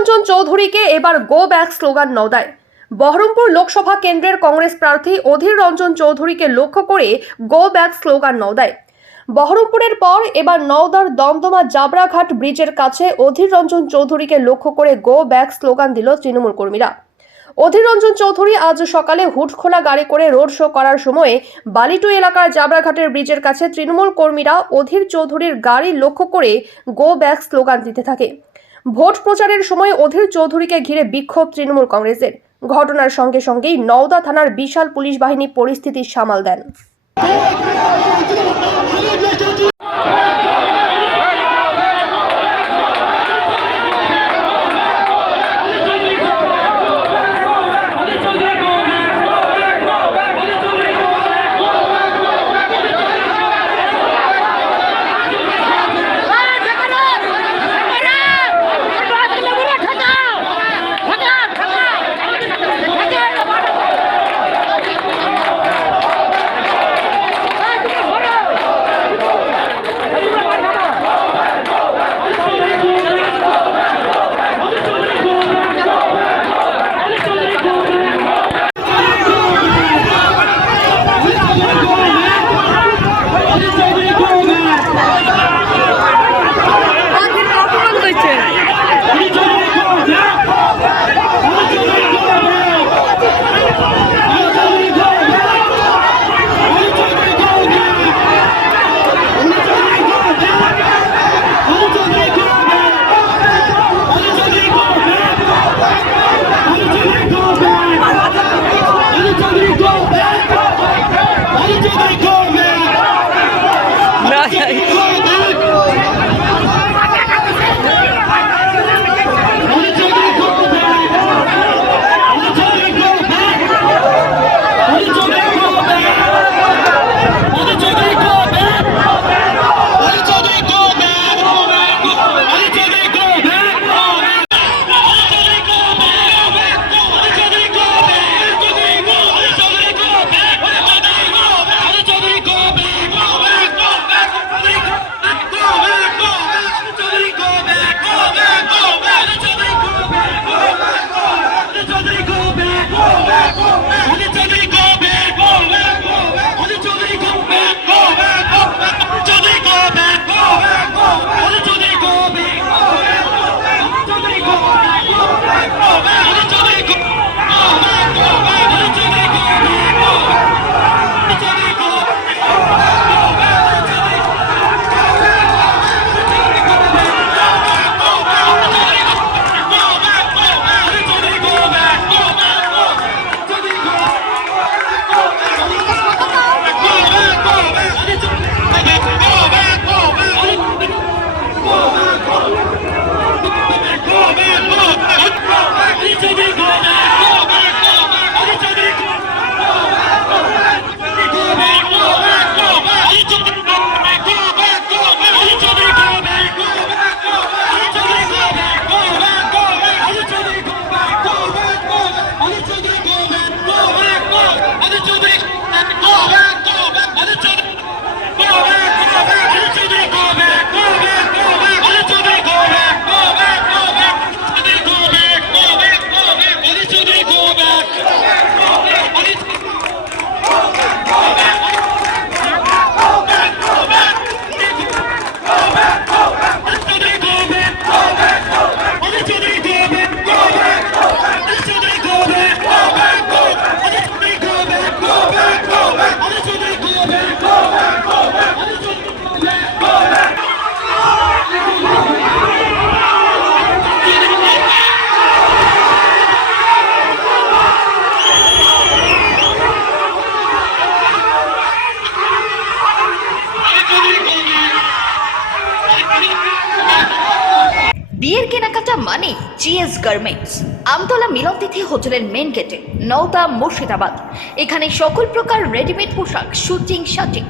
রঞ্জন চৌধুরীকে এবার go back slogan নওদায়। বহরমপুর লোকসভা কেন্দ্রের কংগ্রেস প্রার্থী অধীর রঞ্জন চৌধুরীকে লক্ষ্য করে গো ব্যাক স্লোগান নওদায়। বহরমপুরের পর এবার নওদার দমদমা জাবরাঘাট ব্রিজের কাছে অধীর রঞ্জন চৌধুরীকে লক্ষ্য করে গো ব্যাক স্লোগান দিল তৃণমূল কর্মীরা। অধীর রঞ্জন চৌধুরী আজ সকালে হুড খোলা গাড়ি করে রোড শো করার সময়ে বালিটু এলাকার জাবরাঘাটের ব্রিজের কাছে তৃণমূল কর্মীরা অধীর চৌধুরীর গাড়ি লক্ষ্য করে গো ব্যাক স্লোগান দিতে থাকে। ভোট প্রচারের সময় অধীর চৌধুরীকে ঘিরে বিক্ষোভ তৃণমূল কংগ্রেসের। ঘটনার সঙ্গে সঙ্গেই নওদা থানার বিশাল পুলিশ বাহিনী পরিস্থিতি সামাল দেন। বিয়ের কেনাকাটা মানে জিএস গার্মেন্টস আমতলা মিলনতিথি হোটেলের মেন গেটে নওদা মুর্শিদাবাদ। এখানে সকল প্রকার রেডিমেড পোশাক শুটিং শাটিং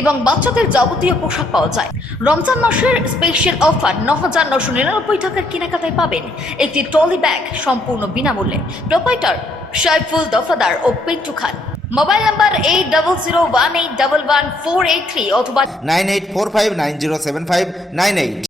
এবং বাচ্চাদের যাবতীয় পোশাক পাওয়া যায়। রমজান মাসের স্পেশাল অফার ন হাজার নশো নিরানব্বই টাকার কেনাকাটায় পাবেন একটি ট্রলি ব্যাগ সম্পূর্ণ বিনামূল্যে। প্রোপাইটার সাইফুল দফাদার ও Pintu Khan. Mobile number eight double zero one eight double one four eight three অথবা nine eight four five nine zero seven five nine eight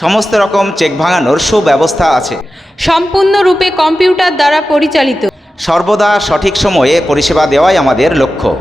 সমস্ত রকম চেক ভাঙানোর সুব্যবস্থা আছে। সম্পূর্ণরূপে কম্পিউটার দ্বারা পরিচালিত। সর্বদা সঠিক সময়ে পরিষেবা দেওয়াই আমাদের লক্ষ্য।